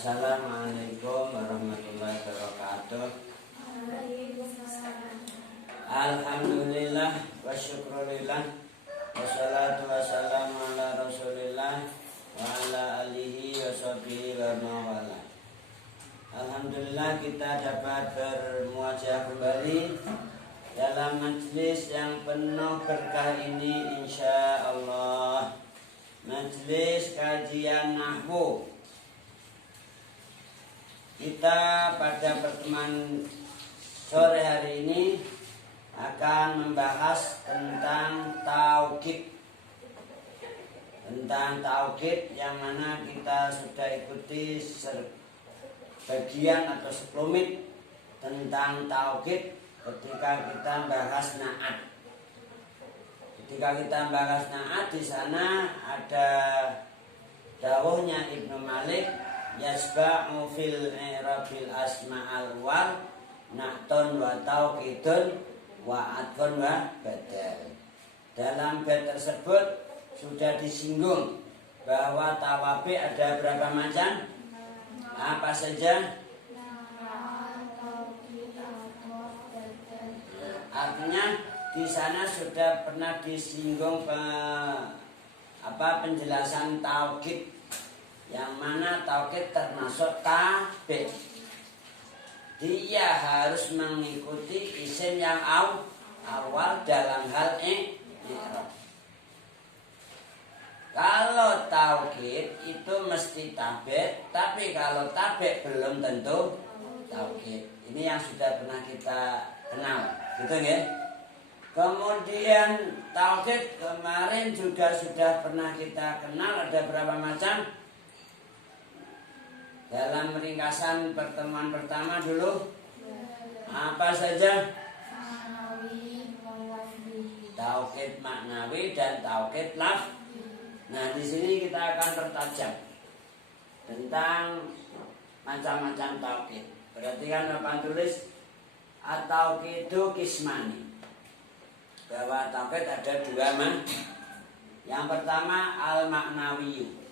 Assalamualaikum warahmatullahi wabarakatuh. Alhamdulillah wa syukurillah wassalatu wassalamu ala rasulillah wa ala alihi wa sahbihi wa mawala. Alhamdulillah kita dapat bermuajah kembali dalam majlis yang penuh berkah ini, insya Allah. Majlis kajian nahwu. Kita pada pertemuan sore hari ini akan membahas tentang taukid. Tentang taukid yang mana kita sudah ikuti bagian atau sekelumit tentang taukid ketika kita bahas na'at. Ketika kita bahas na'at, di sana ada dawuhnya Ibnu Malik, yasba'u fil i'rabil asma'al wal na'tun wa taukidun wa atfun wa badal. Dalam bait tersebut sudah disinggung bahwa tawabi ada berapa macam? Apa saja? Artinya di sana sudah pernah disinggung penjelasan taukid, yang mana taukid termasuk tabi. Dia harus mengikuti isim yang awal dalam hal i'rab. Kalau taukid itu mesti tabi, tapi kalau tabi belum tentu taukid. Ini yang sudah pernah kita kenal, gitu ya. Kemudian taukid kemarin juga sudah pernah kita kenal, ada berapa macam? Dalam ringkasan pertemuan pertama dulu, apa saja? Taukid maknawi dan taukid lafzi. Nah, di sini kita akan pertajam tentang macam-macam taukid. Perhatikan papan tulis, at-taukidu kismani. Bahwa taukid ada dua Yang pertama al-maknawiyu,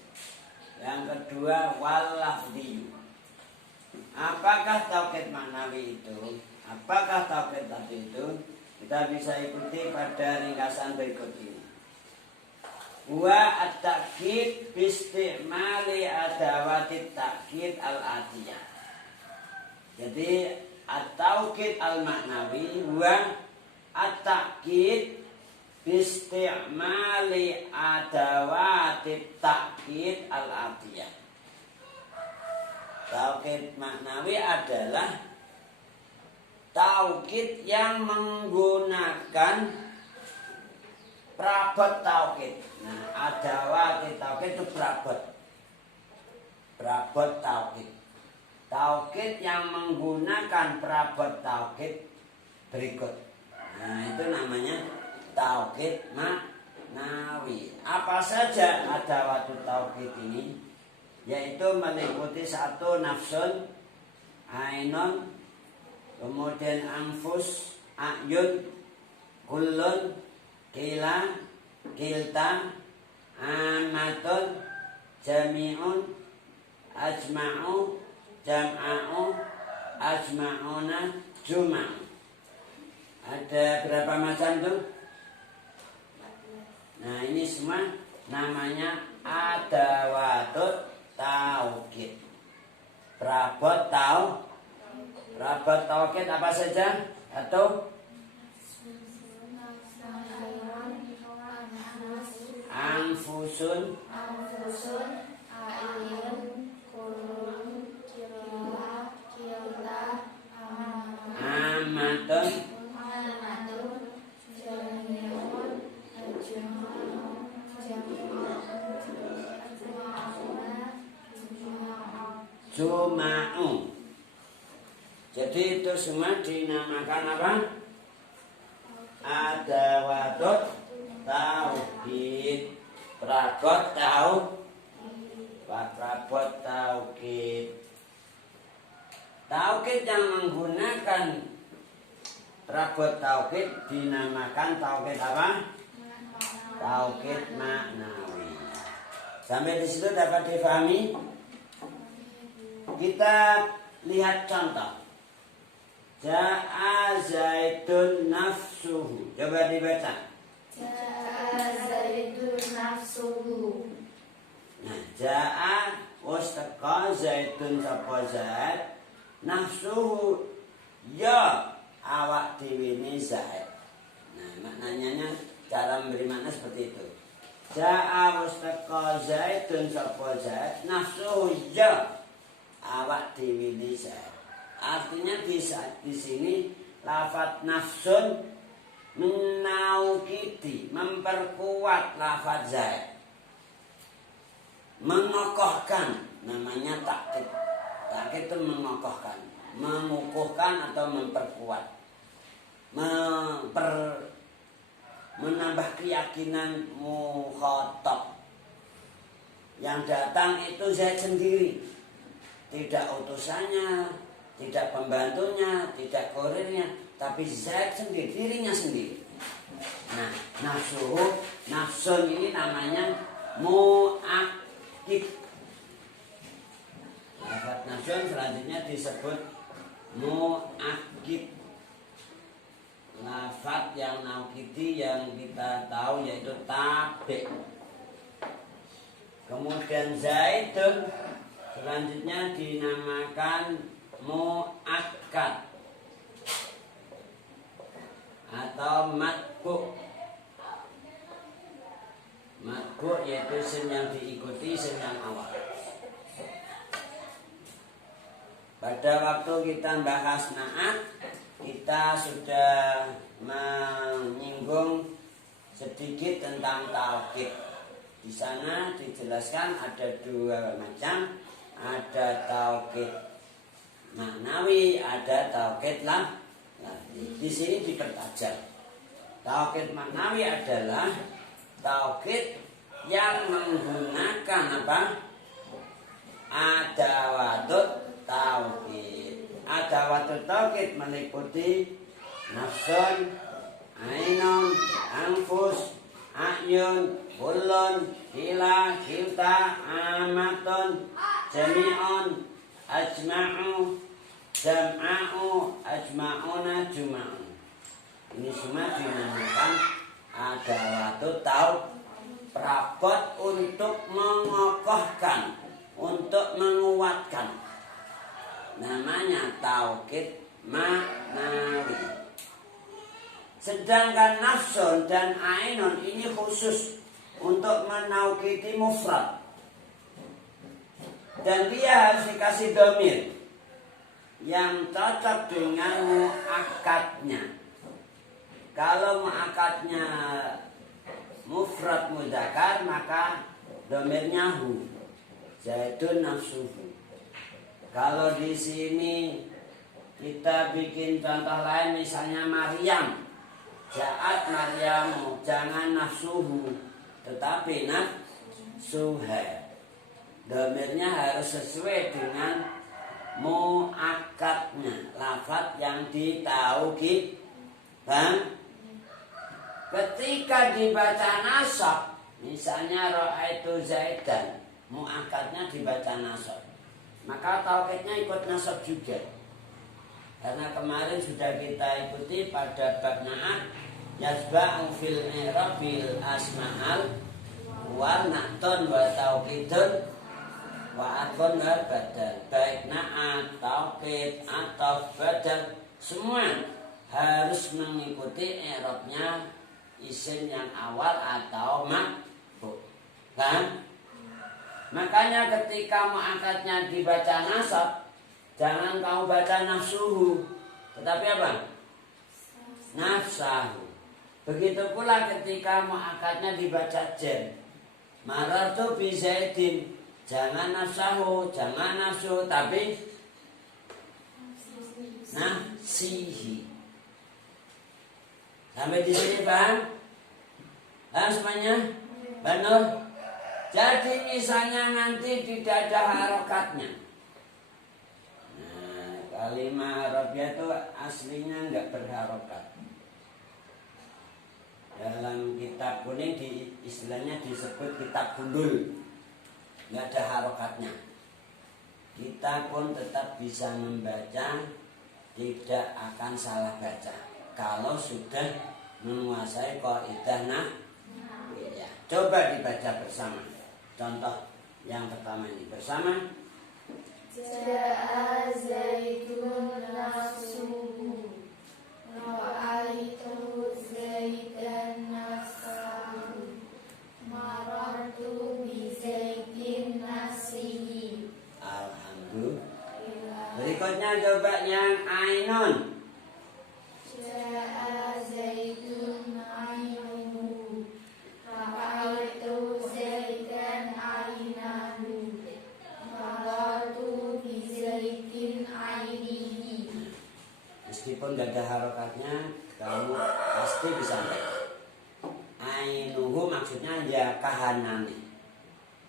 yang kedua wal-lafdiyu. Apakah taukid maknawi itu? Apakah taukid lafdi itu? Kita bisa ikuti pada ringkasan berikut ini. Wa at-ta'kid bistimali adawatit ta'kid al-atiyah. Jadi at-taukid al-maknawi wa at-ta'kid bistimali adawatit ta'kid al-atiyah. Taukid maknawi adalah taukid yang menggunakan perabot taukid. Nah, adawatit taukid itu perabot taukid. Taukid yang menggunakan perabot taukid berikut. Nah, itu namanya taukid maknawi. Apa saja adawatut taukid ini? Yaitu meliputi satu nafsun, ainun, kemudian anfus, ayun, kullun, kila, kilta, amatun, jami'un, ajma'u, jam'a'u, ajma'una, juma'u. Ada berapa macam tuh? Nah, ini semua namanya adawatut taukid. Perabot taukid apa saja? Atau anfusun, ayun, kulun, kilta, amatun, juma'u. Jadi itu semua dinamakan apa? Adawatut taukid. Perabot taukid. Taukid yang menggunakan perabot taukid dinamakan taukid apa? Taukid maknawi. Sampai di situ dapat difahami? kita lihat contoh. Ja'a Zaidun nafsuhu. Coba dibaca. Ja'a Zaidun nafsuhu. Nah, ja'a wastaka Zaidun sapa Zaid nafsuhu ya awak dhewe ne Zaid. Nah, maknanya cara memberi makna seperti itu. Ja'a wastaka Zaidun sapa Zaid nafsuhu ya awak dhewe ne Zaid. Artinya di sini lafaz nafsun menaukiti, memperkuat lafaz Zaid. Mengokohkan, namanya takkid. Takkid itu mengokohkan, mengukuhkan atau memperkuat, menambah keyakinan mukhatab. Yang datang itu Zaid sendiri, tidak utusannya, tidak pembantunya, tidak kurirnya, tapi Zaid sendiri, dirinya sendiri. Nah, nafsun ini namanya mu'akkid. Lafaz nafsun selanjutnya disebut mu'akkid. Lafaz yang naukiti yang kita tahu yaitu tabi'. Kemudian Zaidun selanjutnya dinamakan mu'akkad atau matbu'. Matbu' yaitu isim yang diikuti, isim yang awal. Pada waktu kita bahas na'at, kita sudah menyinggung sedikit tentang taukid. Di sana dijelaskan ada dua macam, ada taukid maknawi, ada taukid lafzi. Di sini dipertajam. Taukid maknawi adalah taukid yang menggunakan apa? Adawatut taukid. Adawatut taukid meliputi nafsun, ainun, anfus, ayun, kullun, kila, kilta, amatun, jami'un, ajma'u, jam'a'u, ajma'una, juma'u. Ini semua dinamakan adawatut taukid. Perabot untuk mengokohkan, untuk menguatkan. Namanya taukid maknawi. Sedangkan nafsun dan ainun ini khusus untuk menaukiti mufrad. Dan dia harus dikasih dhamir yang cocok dengan mu'akkadnya. Kalau mu'akkadnya mufrad mudzakkar maka dhamirnya hu. Zaidun nafsuhu. Kalau di sini kita bikin contoh lain, misalnya Maryam, ja'at Maryamu, jangan nafsuhu, tetapi nafsuha. Dhamirnya harus sesuai dengan mu'akkadnya, lafaz yang ditaukid. Ketika dibaca nasab, misalnya ra'aitu Zaidan, mu'akkadnya dibaca nasab, maka taukidnya ikut nasab juga. Karena kemarin sudah kita ikuti pada bab na'at, yasba'u fil i'rabil asma'al wa na'tun wa taukidun wa atfun wa badal. Baik na'at, taukid, ataf, badal, semua harus mengikuti i'rabnya isim yang awal atau matbu'. Kan? Makanya ketika mu'akkadnya dibaca nasab, jangan kamu baca nafsuhu, tetapi apa? Nafsahu. Begitu pula ketika mu'akkadnya dibaca jen, marartu bi Zaidin, jangan nafsahu, jangan nafsu, tapi nafsihi. Sampai di sini paham? Paham semuanya? Benar? Jadi misalnya nanti tidak ada harokatnya. Nah, kalimat Arabia itu aslinya enggak berharokat. Dalam kitab kuning istilahnya disebut kitab gundul. Enggak ada harokatnya. kita pun tetap bisa membaca, tidak akan salah baca kalau sudah menguasai kaidah nahwiyah. Coba dibaca bersama. Contoh yang pertama ini bersama. Ja'a Zaidun nafsuhu. Ra'aitu Zaidan nafsahu. Marartu bi Zaidin nafsihi. Alhamdulillah. Berikutnya coba yang ainun. Ja'a Zaidun ainuhu. Ra'aitu Zaidan ainahu. Marartu bi Zaidin ainihi. Meskipun gak ada harokatnya, kamu pasti bisa baca. Ainuhu maksudnya ya kahanane,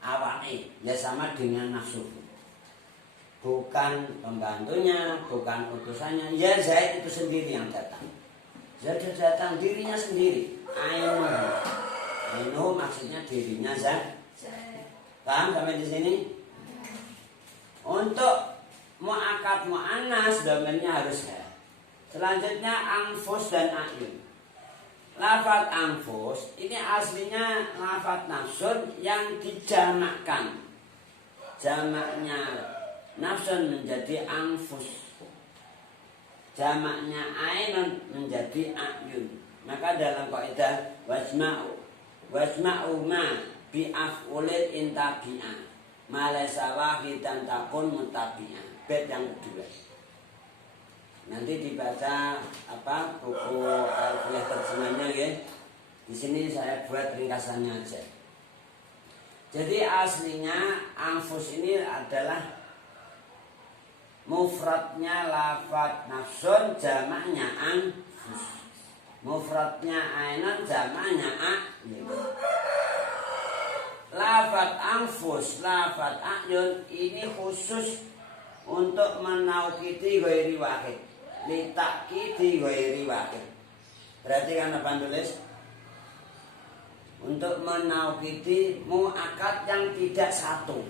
awake, ya sama dengan nafsu. Bukan pembantunya, bukan utusannya. Ya Zaid itu sendiri yang datang. Zaid datang dirinya sendiri. Ainuhu maksudnya dirinya Zaid. Paham sampai di sini? Untuk mu'akad mu'annas domennya harus ya. Selanjutnya anfus dan a'yun. Lafaz anfus ini aslinya lafaz nafsun yang dijamakkan. Jamaknya nafsun menjadi anfus. Jamaknya ainun menjadi a'yun. Maka dalam kaidah wasma'u ma bi'af'ulil intabi'a ma laysa wahidan takun mutabi'a. Bait yang kedua. Nanti dibaca buku kuliah terjemahnya ya. Di sini saya buat ringkasannya aja. Jadi aslinya anfus ini adalah mufradnya lafaz nafsun, jamaknya anfus. Mufradnya ainun, jamaknya a'yun. Lafaz anfus, lafaz a'yun ini khusus untuk menaukiti ghairi wahid. Litakidi ghairi wahid. Berarti kan apa tulis? Untuk menaukidi mu'akad yang tidak satu.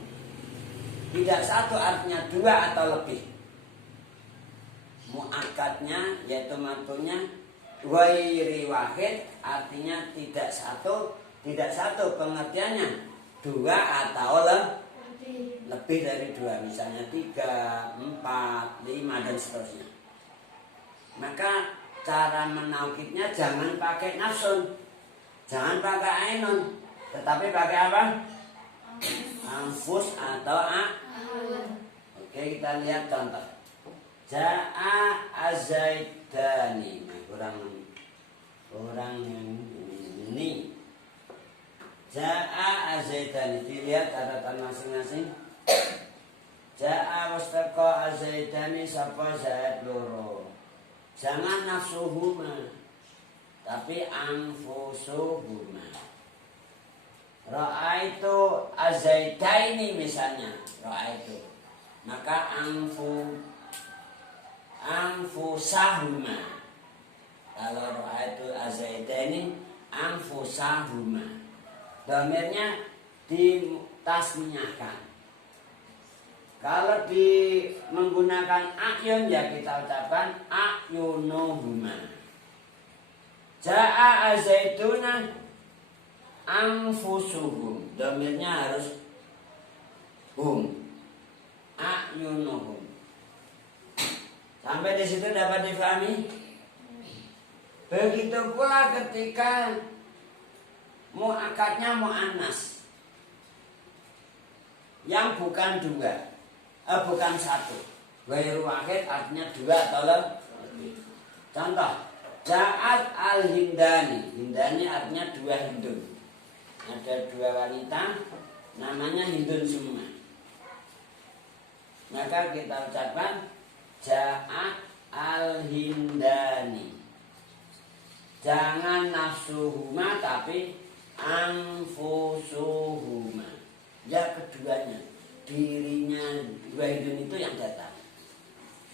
Tidak satu artinya dua atau lebih. Mu'akadnya yaitu matunya ghairi wahid artinya tidak satu. Tidak satu pengertiannya dua atau lebih dari dua. Misalnya 3, 4, 5 dan seterusnya. Maka cara menaukidnya jangan pakai nafsun, jangan pakai ainun, tetapi pakai apa? Anfus atau a'yun. Oke, kita lihat contoh. Ja'a azaidani. Nah, kurang yang ini. Ja'a azaidani. Dilihat catatan masing-masing. Ja'a wastaqa azaidani sapa Zaid loro. Jangan nafsuhuma, tapi anfusuhuma. Ra'aitu azaidaini misalnya, ra'aitu. Maka anfusahuma. Kalau ra'aitu azaidaini anfusahuma. Dhamirnya ditasniahkan. Kalau menggunakan a'yun ya kita ucapkan a'yunuhuma. Ja'a azaiduna anfusuhum. Dhamirnya harus hum. A'yunuhum. Sampai di situ dapat difahami? Begitu pula ketika mu'akadnya mu'annas yang bukan dua. Bukan satu. Ghairu wahid artinya dua atau lebih. Contoh, Ja'at al-hindani. Hindani artinya dua hindun. Ada dua wanita, namanya hindun semua. Maka kita ucapkan Ja'at al-hindani. Jangan nafsuhuma tapi anfusuhuma. Ya keduanya. Dirinya dua hindun itu yang datang.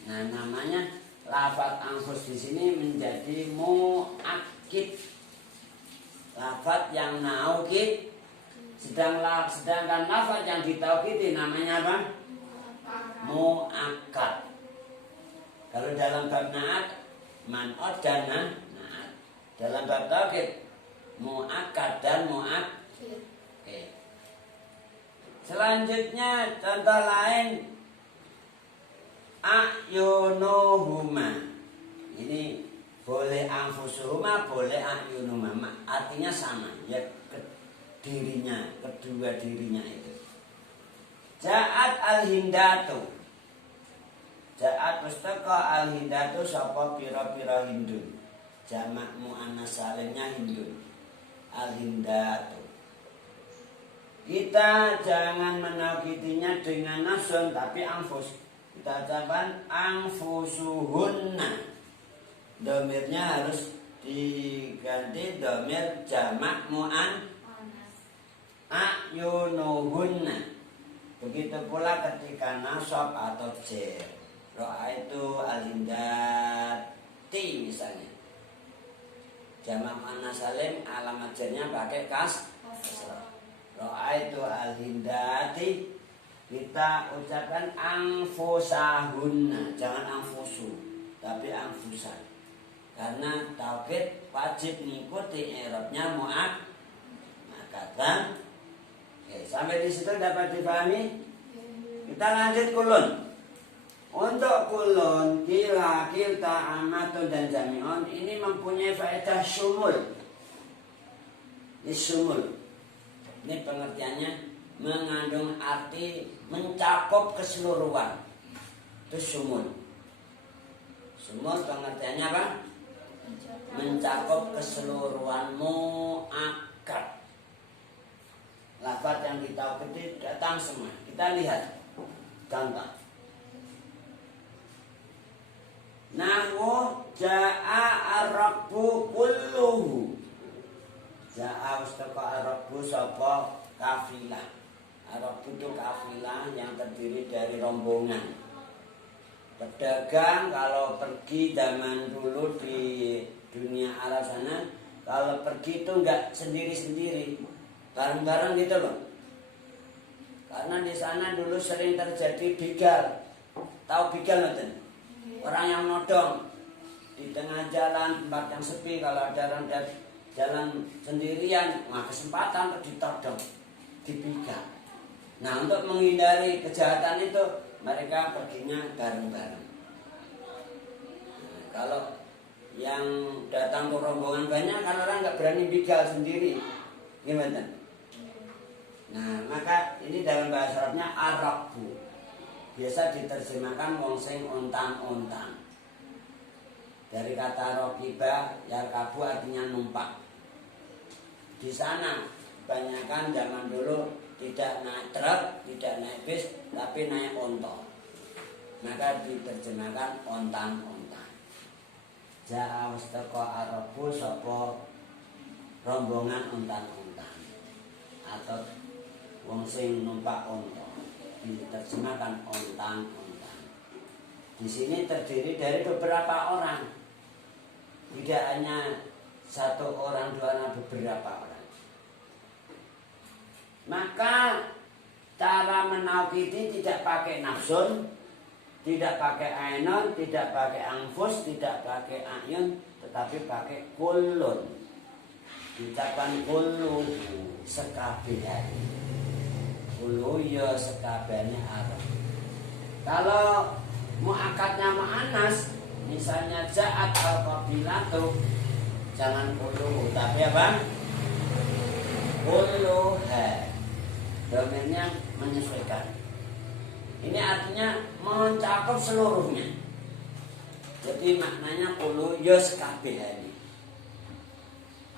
Nah, namanya lafaz anfus di sini menjadi mu'akkid. Lafaz yang naukid. Sedangkan lafaz yang ditaukidi namanya apa? mu'akkad. Kalau dalam bab na'at man'ot dan na'at. Dalam bab taukid mu'akkad dan mu'akkid. Oke. Selanjutnya contoh lain a'yunuhuma. Ini boleh anfusuhuma, boleh a'yunuhuma. Artinya sama, ya dirinya, kedua dirinya itu. Ja'at al-hindatu. Ja'at mustaka al-hindatu sapa pira-pira hindun. Jamak muannas salimnya hindun. Al-hindatu. Kita jangan menakitinya dengan nafsun tapi anfus. Kita ucapkan anfusuhunna. Domirnya harus diganti domir jamak mu'an a'yunuhunna. Begitu pula ketika nasab atau jer. Ra'aitu al-hindati misalnya. Jamak muannas salim alamat jernya pakai kasrah. Ra'aitu al-hindati kita ucapkan anfusahunna, jangan anfusu, tapi anfusan. Karena taukid wajib mengikuti i'rabnya mu'akkad. Oke, sampai di situ dapat dipahami? Kita lanjut kulun. Untuk kulun, kila, kilta, amatun, dan jami'un ini mempunyai faedah syumul. Ini syumul. Ini pengertiannya mengandung arti mencakup keseluruhan. Itu syumul. Syumul pengertiannya apa? Mencakup keseluruhan mu'akkad. Lafaz yang ditaukidi datang semua. Kita lihat contoh. Nahwu ja'a ar-rabbu kulluhu. Ja'a wastaka ar-rabbu sapa kafilah. Ar-rabbu itu kafilah yang terdiri dari rombongan. Pedagang kalau pergi zaman dulu di dunia Arab sana, kalau pergi itu enggak sendiri-sendiri, bareng-bareng gitu loh. Karena di sana dulu sering terjadi begal. Tahu begal nggak? Orang yang nodong di tengah jalan tempat yang sepi, kalau ada orang jalan sendirian, nah kesempatan untuk ditodong, dibegal. Nah untuk menghindari kejahatan itu mereka perginya bareng-bareng. Nah, kalau yang datang ke rombongan banyak, kan orang nggak berani begal sendiri, gimana? Nah maka ini dalam bahasa Arabnya ar-rabbu. Biasa diterjemahkan wong sing ontang-ontang. Dari kata rokiba, yarkabu artinya numpak. Di sana kebanyakan zaman dulu tidak naik truk, tidak naik bis, tapi naik onto. Maka diterjemahkan ontang-ontang. Ja'a wastaka arabu sapa rombongan ontang-ontang atau wong sing numpak onto. Diterjemahkan ontang-ontang. Di sini terdiri dari beberapa orang. Tidak hanya satu orang, dua orang, beberapa orang. Maka cara menaukidi tidak pakai nafsun, tidak pakai ainun, tidak pakai anfus, tidak pakai ayun, tetapi pakai kullun. Diucapkan kullu sekabehane. Kullu ya sekabehane Arab. Kalau mu'akkadnya mu'annas, misalnya ja'at al-qabilatu, jangan kullu, tapi apa? Kulluha. Domainnya menyesuaikan. Ini artinya mencakup seluruhnya. Jadi maknanya kullu ya sekabehane.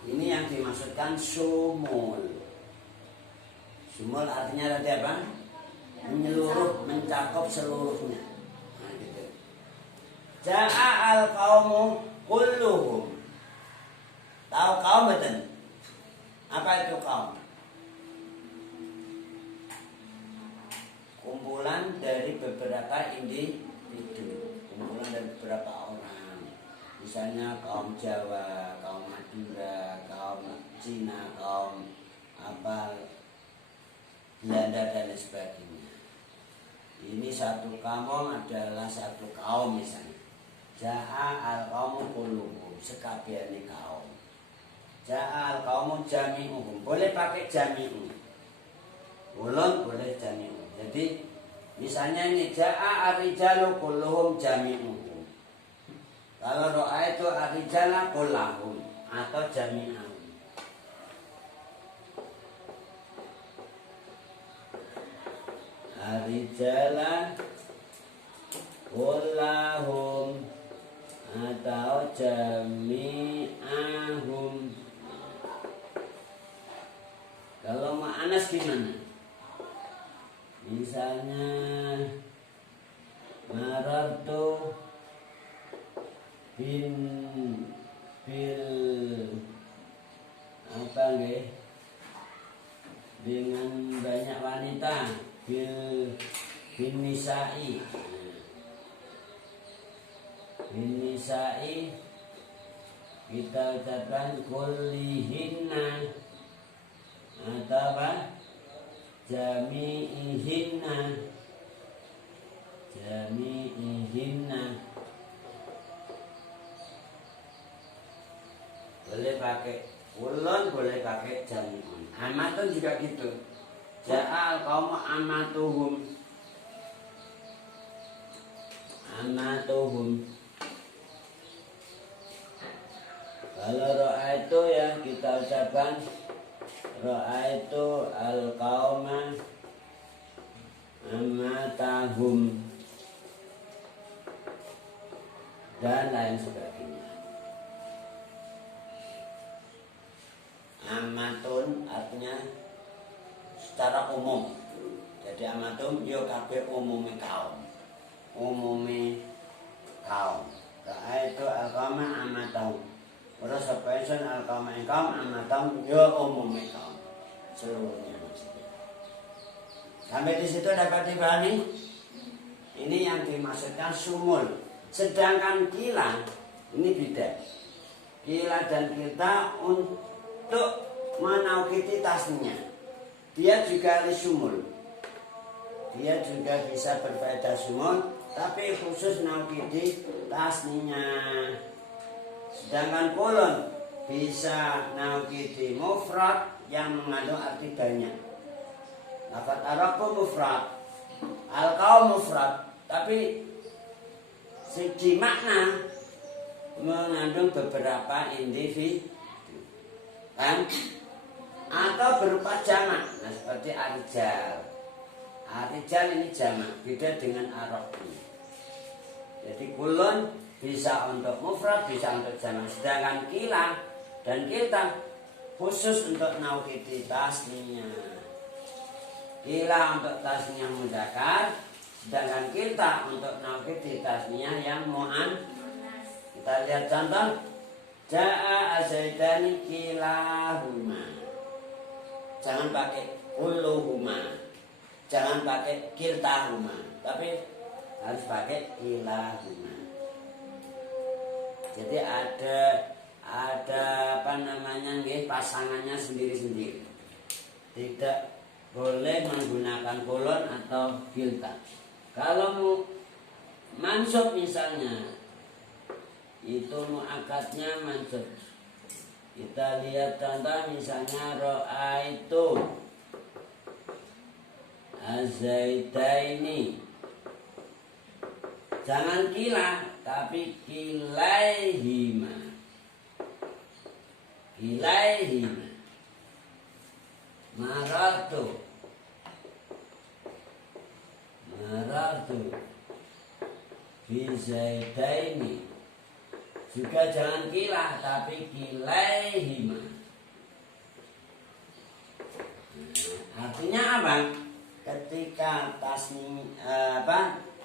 Ini yang dimaksudkan sumul. Sumul artinya tadi apa? Menyeluruh, mencakup seluruhnya. Nah, gitu. Ja'a al-qaumu kulluhum. Tahu kaum betul? Apa itu kaum? Kumpulan dari beberapa individu, kumpulan dari beberapa orang. Misalnya kaum Jawa, kaum Madura, kaum Cina, kaum apa Belanda dan lain sebagainya. Ini satu kampung adalah satu kaum misalnya. Ja'a al-qaumu kulluhum, sekabehane kaum. Ja'a al-qaumu jami'uhum, boleh pakai jami'u. Ulun boleh jami'u. Jadi misalnya ini ja'a ar-rijalu kulluhum jami'uhum. Kalau ra'aitu ar-rijala kullahum atau jami'ahum. Ar-rijala kullahum atau jami'ahum. Kalau mu'annas gimana? Misalnya marartu bil apa nggih? Dengan banyak wanita bin nisa'i. Bin nisa'i kita ucapkan kullihinna atau apa? Jami'ihinna. Boleh pakai ulun, boleh pakai jami'un. Amatun juga gitu. Ja'al qaumu amatuhum. Kalau ra'aitu ya kita ucapkan ra'aitu al-qauma amatahum dan lain sebagainya. Amatun artinya secara umum. Jadi amatum yo kabeh umume kaum. Ra'aitu al-qauma amatahum. Ora sepeson al-qauma kaum amatahum yo umume kaum. Seluruhnya maksudnya. Sampai di situ dapat dipahami. Ini yang dimaksudkan sumul. Sedangkan kila ini beda. Kila dan kita untuk menaukiti tasnya. Dia juga lisumul. Dia juga bisa berfaedah sumul, tapi khusus naukiti tasninya. Sedangkan kulun bisa naukiti mufrad yang mengandung arti banyak. Lafaz Arabku mufrad, al-qaum mufrad, tapi segi makna mengandung beberapa individu, kan? Atau berupa jamak, nah seperti ar-rijal. Ar-rijal ini jamak, beda dengan Arabku. Jadi kulun bisa untuk mufrad, bisa untuk jamak. Sedangkan kila dan kita khusus untuk naukiti tasninya. Kila untuk tasniah mudzakkar, sedangkan kita untuk naukiti tasniah yang mu'an. Kita lihat contoh. Ja'a azaidani kilahuma. Jangan pakai kulluhuma, jangan pakai kiltahuma, tapi harus pakai kilahuma. Jadi ada apa namanya nggih, pasangannya sendiri-sendiri. Tidak boleh menggunakan kolon atau kilta. Kalau mansub misalnya, itu mu'akadnya mansub. Kita lihat contoh misalnya ra'aitu azaidaini. Jangan kila, tapi kilaihima. Marartu bizaidaini. Juga jangan kilah, tapi kilaihima. Artinya apa? Ketika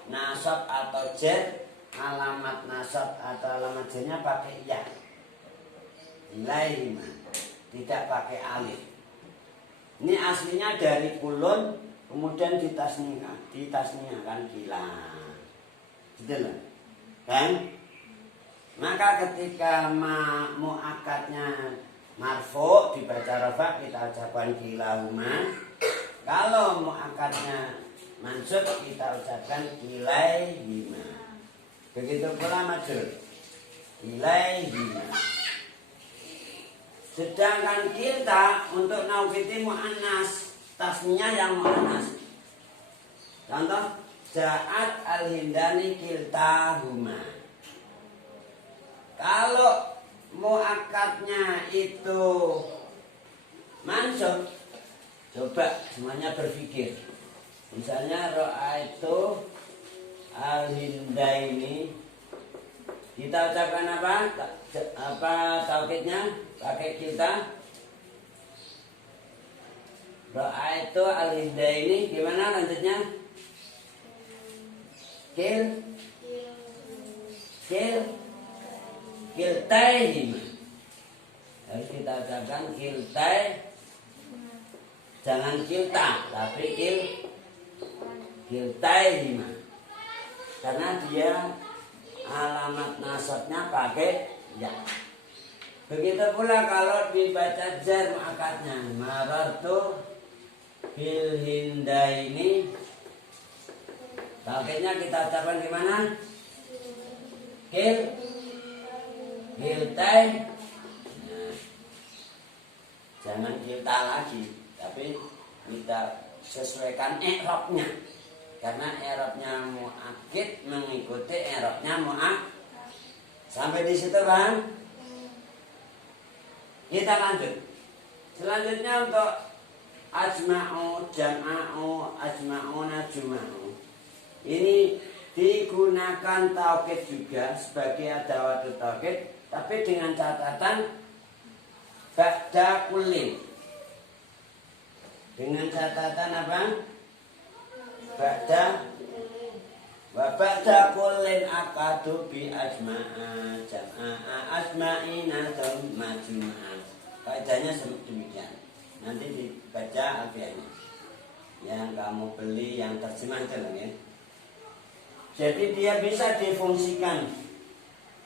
nasab atau jar, alamat nasab atau alamat jarnya pakai ya. Kilaihima, tidak pakai alif. Ini aslinya dari kulun, kemudian ditasniahkan kila. Gitu loh. Kan? Maka ketika mu'akadnya marfu dibaca rafa, kita ucapkan kilahuma. Kalau mu'akadnya mansub kita ucapkan ilaihima. Begitu pula majrur ilaihima. Sedangkan kita untuk naukiti mu'annas, tasniah yang mu'annas. Contoh ja'at al-hindani kiltahuma. Kalau mu'akadnya itu mansub, coba semuanya berpikir. Misalnya ra'aitu al-hindaini, kita ucapkan apa taukidnya pakai kita. Ra'aitu al-hindaini, gimana lanjutnya? Kiltaihima. Harus kita ucapkan kiltai, jangan kilta, tapi kiltaihima. Karena dia alamat nasabnya pakai ya. Begitu pula kalau dibaca jar mu'akadnya, marartu bil hindaini. Taukidnya kita ucapkan gimana? Kiltai. Nah, jangan kilta lagi, tapi kita sesuaikan i'rabnya. Karena i'rabnya mu'akkid mengikuti i'rabnya mu'akkad. Sampai di situ, Bang. Kita lanjut. Selanjutnya untuk ajma'u, jam'a'u, ajma'una, juma'u. Ini digunakan taukid juga sebagai adawatut taukid, tapi dengan catatan ba'da kullin. Dengan catatan apa? Ba'da kullin akadu bi ajma'a jam'a ajma'ina thumma jum'a. Kaidahnya demikian. Nanti dibaca alfiahnya. Yang kamu beli yang terjemah itu lah ya. Jadi dia bisa difungsikan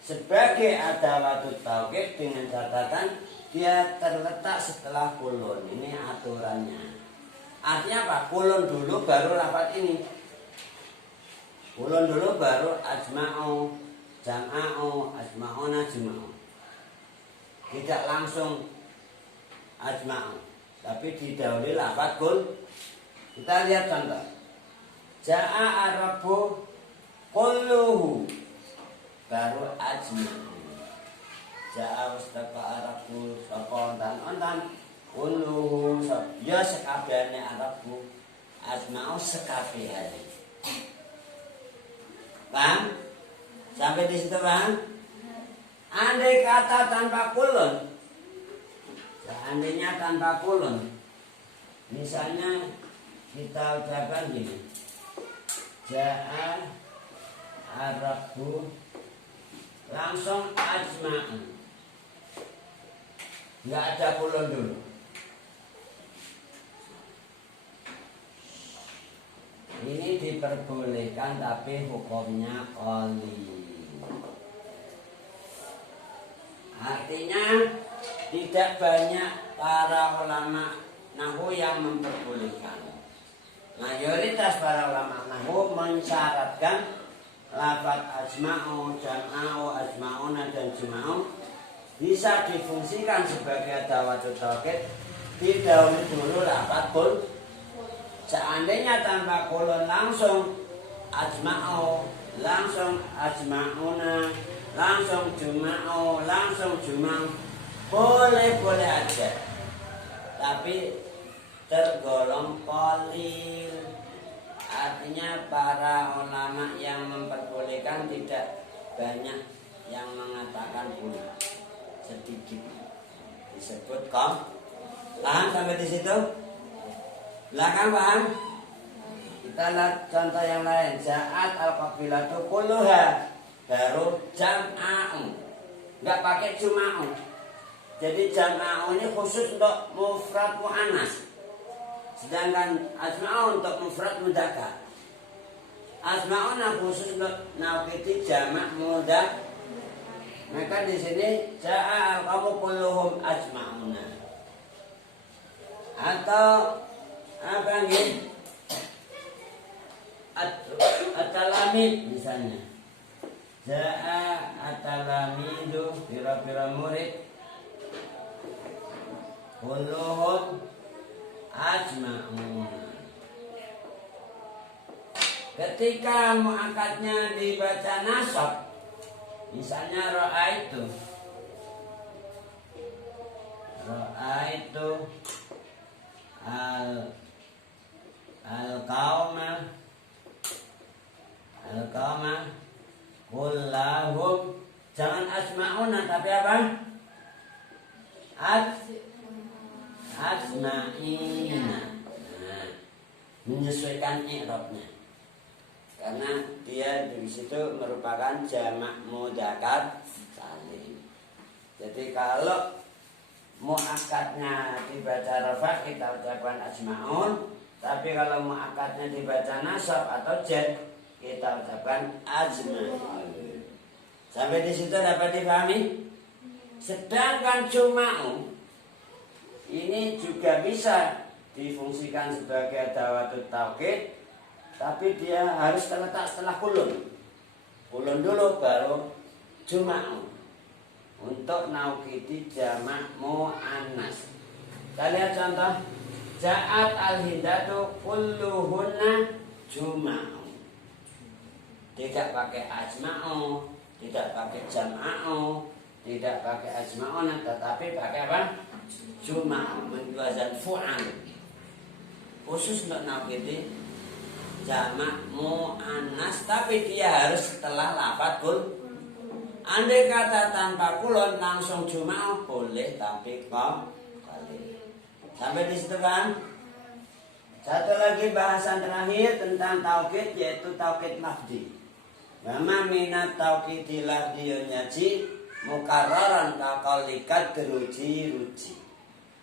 sebagai adawatut taukid dengan catatan dia terletak setelah kulun. Ini aturannya. Artinya apa? Kulun dulu baru lafaz ini. Kulun dulu baru ajma'u, jam'a'u, ajma'una, juma'u. Tidak langsung ajma'u, tapi didahului lafaz kul. Kita lihat contoh. Ja'a arabu kulluhu, baru ajma'u. Ja'a wastaqa arabu saka ontan kulluhu, ya sekabehane arabu, ajma'u sekabehane. Paham? Sampai di situ paham? Andai kata tanpa kulun, seandainya tanpa kulun, misalnya kita ucapkan gini, ja'a arabu, langsung ajma'u, nggak ada kulun dulu. Ini diperbolehkan tapi hukumnya qali. Artinya tidak banyak para ulama nahwu yang memperbolehkan. Mayoritas para ulama nahwu mensyaratkan lafaz ajma'u, jam'a'u, ajma'una dan juma'u bisa difungsikan sebagai adawatut taukid didahului dulu lafaz kul. Seandainya tanpa kulun langsung ajma'u, langsung ajma'una, langsung juma'u, langsung juma'u, boleh-boleh aja. Tapi tergolong qalil. Artinya para ulama yang memperbolehkan tidak banyak yang mengatakan pula, sedikit disebut kom. Paham sampai di situ? Belakang paham? Kita lihat contoh yang lain. Ja'at al-qabilatu kulluha, baru jam'a'u, nggak pakai juma'u. Jadi jam'a'u ini khusus untuk mufrad mu'annas, sedangkan asma'u untuk mufrad mudzakkar. Asma'una khusus untuk naukiti jamak mudah. Maka di sini ja'a al-qawmu kulluhum ajma'una. Atau apa nih? At-talamid misalnya. Ja'a at-talamidu pira-pira murid kulluhum ajma'un. Ketika mu'akadnya dibaca nasab, misalnya ra'aitu al-qauma kullahum, jangan asma'una tapi apa? Asma'ina. Nah, menyesuaikan i'rabnya. Karena dia di situ merupakan jamak mudzakkar salim. Jadi kalau muakkadnya dibaca rafa kita ucapkan asmaun, tapi kalau muakkadnya dibaca nasab atau jar kita ucapkan ajma'un. Sampai di situ dapat dipahami? Sedangkan juma'u ini juga bisa difungsikan sebagai adawatut taukid, tapi dia harus terletak setelah kulun. Kulun dulu baru juma'u. Untuk naukidi jamak mu'annas. Kita lihat contoh. Ja'at al-hindatu kulluhunna juma'u. Tidak pakai ajma'u, tidak pakai jam'a'u, tidak pakai ajma'una, tetapi pakai apa? Juma'u, menjuazan fu'al. Khusus untuk naukidi jamak mu'annas, tapi dia harus setelah lafadz kul. Andai kata tanpa kulon langsung juma'u boleh, tapi kok kali. Sampai di situ kan? Satu lagi bahasan terakhir tentang taukid, yaitu taukid lafzi. Mama minat taukid lafziyun yaji mukarraran kakolikat ruji.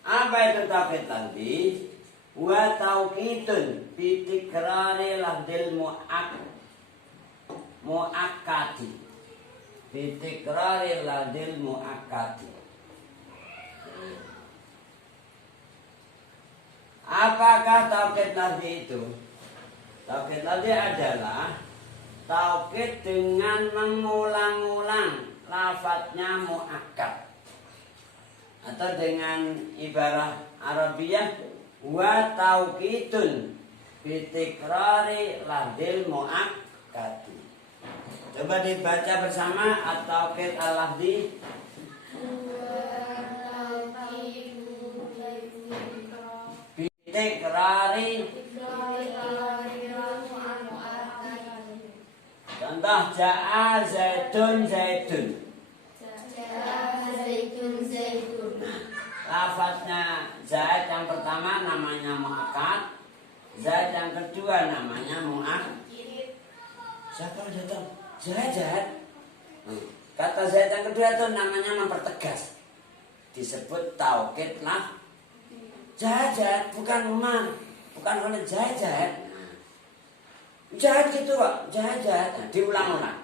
Apa itu taukid lafzi? Wa taukidun bitikrari lafzil muakkadi. Bitikrari lafzil muakkadi. Apakah taukid lafzi itu? Taukid lafzi adalah taukid dengan mengulang-ulang lafadznya muakkad, atau dengan ibarah Arabiyah wa taukidun bitikrari lafzil muakkadi. Coba dibaca bersama at-taukid al-lafzi. Bitikrari. Contoh ja'a zaidun zaidun. Nah, lafadznya zaid yang pertama namanya muakkad, zaid yang kedua namanya muakkad. Siapa yang datang? Zaid. Kata zaid yang kedua itu namanya mempertegas. Disebut taukid lah. Zaid, bukan Umar, bukan oleh zaid. Jahat gitu kok, jahat. Nah, diulang-ulang.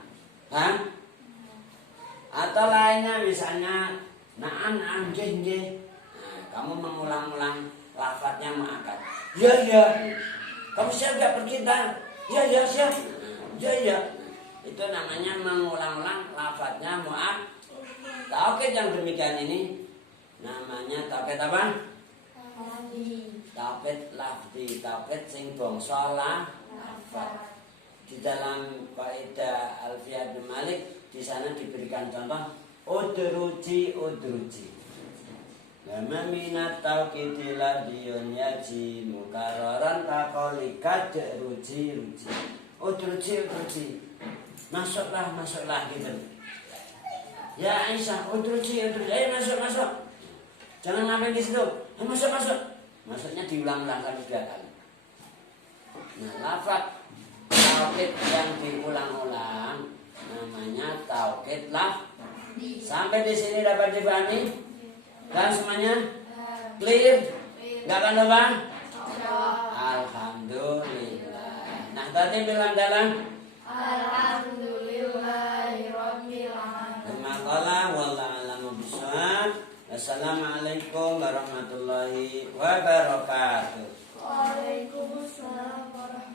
Atau lainnya misalnya na'am, nggih. Nah, kamu mengulang-ulang lafadznya muakkad. Ya. Kamu siap gak pergi ntar? Ya, siap. Ya. Itu namanya mengulang-ulang lafadznya muakkad. Taukid yang demikian ini namanya taukid apa? Taukid lafzi, taukid sing bangsa lafaz. Di dalam kaidah Alfiyah bin Malik di sana diberikan contoh udruji. Nama minat taukidi lafziyun yaji mukarraran kakolikat ruji. Udruji. Masuklah gitu. Ya Aisyah, udruji. Ayo masuk. Jangan ngapain di situ. Masuk. Maksudnya diulang-ulang sampai 2 kali. Nah, lafaz taukid yang diulang-ulang namanya taukid lafzi. Sampai di sini dapat dipahami? Dan semuanya clear? Enggak kan, Bang? Alhamdulillah. Nah, tadi bilang dalam alhamdulillahirabbil alamin. Kama qala wallahu a'lamu bishawab. Assalamualaikum warahmatullahi wabarakatuh. Waalaikumsalam warahmatullahi wabarakatuh.